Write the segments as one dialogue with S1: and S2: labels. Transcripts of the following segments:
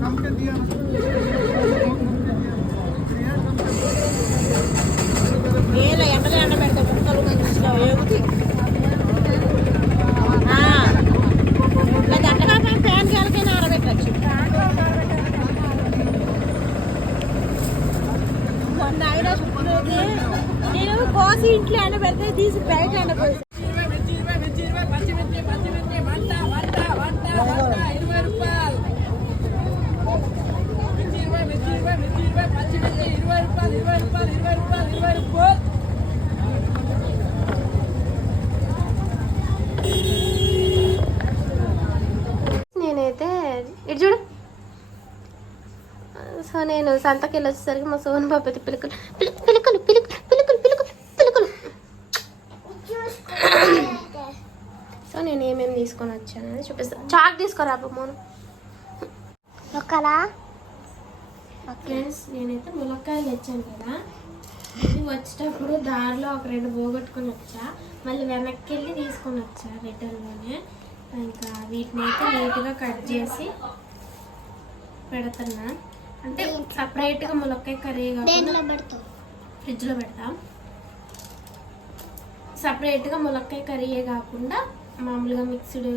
S1: Come é the నేను
S2: సంతకి వెళ్ళి వచ్చేసరికి మా సోన్ బాబు పిలుకలు పిలు- పిలుకలు పిలుకలు పిలుకలు పిలుకలు పిలుకలు. సో నేను ఏమేమి తీసుకొని వచ్చాను అనేది చూపిస్తాను చాక్ తీసుకురా మోను? ఫ్రెండ్స్ నేనైతే ములక్కాయలు తెచ్చాను కదా. ఇది వచ్చేటప్పుడు దారిలో ఒక రెండు పోగొట్టుకొని వచ్చా. మళ్ళీ వెనక్కి వెళ్ళి తీసుకొని వచ్చా రిటర్న్లోనే ఇంకా వీటిని అయితే నీట్గా కట్ చేసి పెడుతున్నా. అంటే సపరేట్గా ములక్కాయ కర్రీ కాకుండా
S3: పెడతావు?
S2: ఫ్రిడ్జ్లో పెడతాం. సపరేట్గా ములక్కాయ కర్రీయే కాకుండా మామూలుగా మిక్స్డ్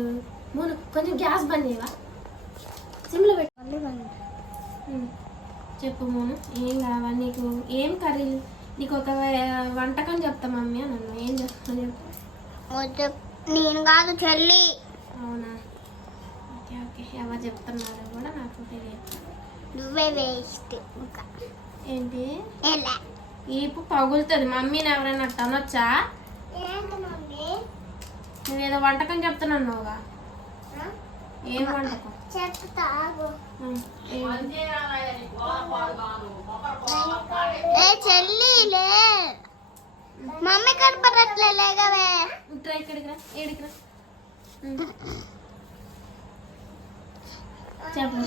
S2: మూడు కొంచెం గ్యాస్ బంద్ చేయవా? సిమ్లో పెట్టు.
S3: మళ్ళీ మళ్ళీ
S2: ఉమ్. చెప్పు మోను ఏం కావాలి? నీకు ఏం కర్రీ? నీకు ఒక వంటకం చెప్తా మమ్మీ అని అన్నా. ఏం చెప్తాను చెప్పు.
S3: నేను కాదు చెల్లి.
S2: అవునా? Okay okay. ఎవరు చెప్తున్నారో కూడా నాకు తెలియదు.
S3: నువ్వే వేస్ట్ ఇంకా.
S2: ఏంటి?
S3: ఎలా?
S2: ఈపు పగులుతుంది. మమ్మీని ఎవరైనా అనొచ్చా?
S3: ఏంటి మమ్మీ?
S2: నువ్వేదో వంటకం చెప్తున్నావుగా ఏం వంటకం?
S3: చెప్తా
S2: ఏం-
S3: ఏ చెల్లి లే. మమ్మీ కనపడట్లే లేగవే.
S2: ఇట్రా ఇక్కడికి రా ఏడికి రా. చెప్పు.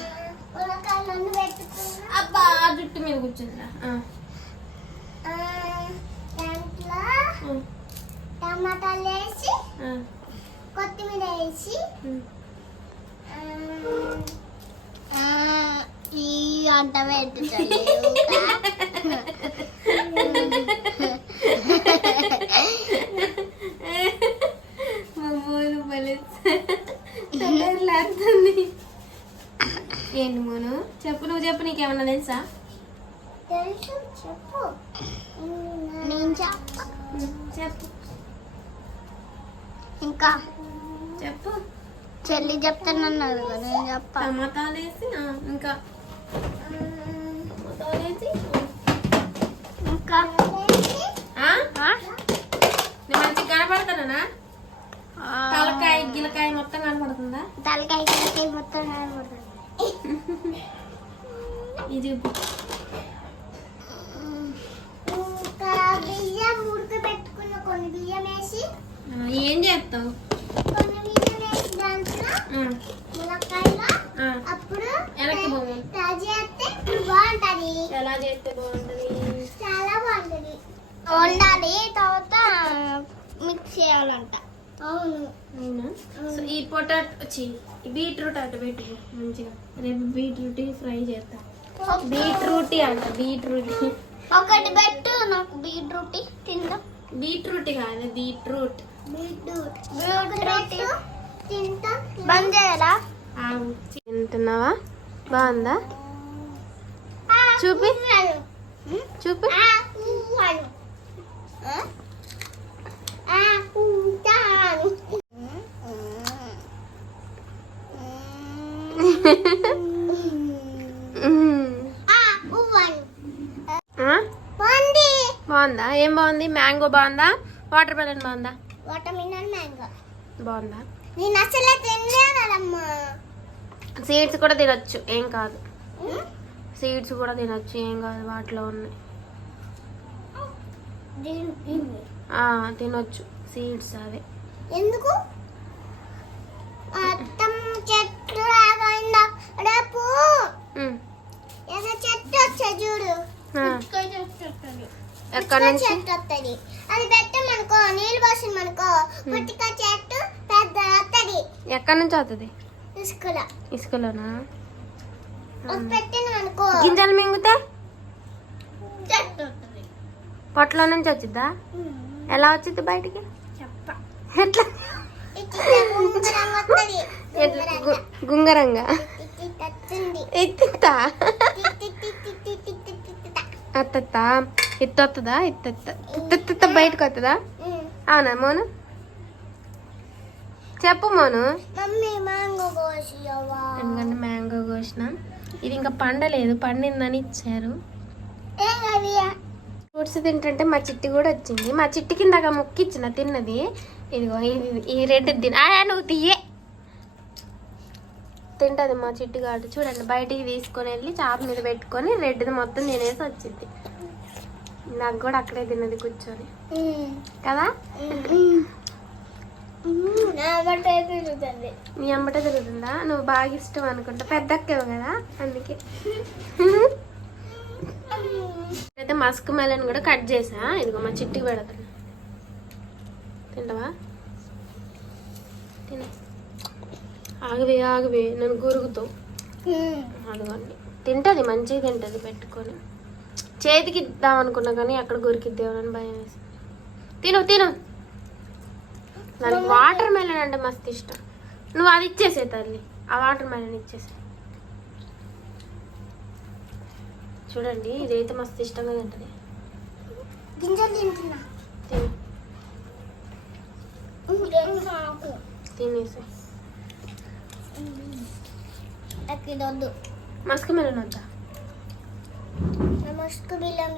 S2: అబ్బా ఆ జుట్టు మీద ఆ,
S3: దాంట్లో టమాటాలు వేసి కొత్తిమీర వేసి ఈ అంట పెట్టుతుంది
S2: మా మోను భలే లేస్తుంది ఏంటి మోను చెప్పు నువ్వు చెప్పు నీకేమన్నా తెలుసా?
S3: తెలుసు చెప్పు. నేను చెప్ప.
S2: చెప్పు.
S3: ఇంకా?
S2: చెప్పు.
S3: చెల్లి చెప్తానన్నారు కదా నేను చెప్ప.
S2: టమాటాలు వేసి ఇంకా. టమాటాలు వేసి.
S3: ఇంకా?
S2: నేను మంచిగా కనపడతానా తలకాయ గిలకాయ మొత్తం కనపడుతుందా
S3: తలకాయ తలకాయ మొత్తం కనబడుతుంది
S2: ఇది
S3: ఇంకా బియ్యం ఉడకబెట్టుకున్న కొన్ని బియ్యం వేసి
S2: ఆ, ఏం చేస్తావు?
S3: కొన్ని బియ్యం వేసి దాంట్లో
S2: ఆ,
S3: ములక్కాయలు
S2: ఆ.
S3: అప్పుడు చేస్తే బాగుంటది.
S2: ఎలా చేస్తే బాగుంటుంది?
S3: చాలా బాగుంటది. వండాలి తర్వాత మిక్స్ చేయాలంట. అవును.
S2: సో ఈ పొటాటో వచ్చి బీట్రూట్ అటు పెట్టు మంచిగా. రేపు బీట్రూట్ ఫ్రై చేస్తా. బీట్రూట్ అంట బీట్రూట్.
S3: ఒకటి పెట్టు నాకు బీట్రూట్ తిందాం.
S2: బీట్రూట్ కాదు బీట్రూట్.
S3: బీట్రూట్ బీట్రూట్ తింటా బంద్
S2: ఆవు తింటున్నావా? బాగుందా? చూపి. చూపి. ఆ? బాగుందా? ఏం బాగుంది? మ్యాంగో బాగుందా? వాటర్ మెలన్ బాగుందా?
S3: Watermelon mango.
S2: బాగుందా?
S3: నేను అసలు
S2: సీడ్స్ కూడా తినొచ్చు ఏం కాదు. సీడ్స్ కూడా తినొచ్చు ఏం కాదు వాటిలో ఉన్నాయి. తినొచ్చు సీడ్స్ అవే.
S3: ఎందుకు?
S2: ఎక్కడ నుంచి
S3: వస్తుంది అది పెట్టమనుకో నీళ్ళు పోసిన అనుకో చెట్టు పెద్ద వస్తుంది
S2: ఎక్కడి నుంచి వస్తుంది
S3: ఇసుకలో
S2: ఇసుకలోనా
S3: పెట్టిన అనుకో
S2: గింజలు మింగితే పొట్లో నుంచి వచ్చిద్దా ఎలా వచ్చింది బయటికి
S3: గుంగరంగా
S2: అత్తత్తా ఎత్తొత్తదా ఎత్తెత్త బయటకు వస్తుందా. అవునా మోను? చెప్పు మోను. ఎందుకంటే మ్యాంగో కోసిన? ఇది ఇంకా పండలేదు పండిందని ఇచ్చారు. ఫ్రూట్స్ తింటుంటే మా చిట్టి కూడా వచ్చింది. మా చిట్టి కింద ముక్కిచ్చిన తిన్నది. ఇదిగో ఇది ఈ రెడ్ తిన నువ్వు తీయే తింటది మా చిట్టి కాదు చూడండి బయటికి తీసుకొని వెళ్ళి చాప మీద పెట్టుకొని రెడ్ది మొత్తం తినేసి వచ్చింది. నాకు కూడా అక్కడే తిన్నది కూర్చొని. కదా?
S3: నీ
S2: అమ్మటే తిరుగుతుందా? నువ్వు బాగా ఇష్టం అనుకుంటా. పెద్దక్కేవు కదా అందుకే. అయితే మస్క్ మెలన్ కూడా కట్ చేసా. ఇదిగో మా చిట్టికి పెడతాను తింటావా? తిన. ఆగవే ఆగవే. నన్ను గురుగుతావు.
S3: ఉమ్.
S2: అదిగోండి. తింటది మంచిగా తింటది పెట్టుకొని. చేతికి ఇద్దాం అనుకున్నా కానీ అక్కడ గురికిద్దామని భయం వేసి తిను తిను. దానికి వాటర్ మెలన్ అంటే మస్తు ఇష్టం. నువ్వు అది ఇచ్చేసే తల్లి. ఆ వాటర్ మెలన్ ఇచ్చేసే. చూడండి ఇదైతే మస్తు ఇష్టంగా తింటది.
S3: నాకు
S2: తినేసి మస్క్ మెలన్ వద్దా?
S3: Başka bilemiyorum.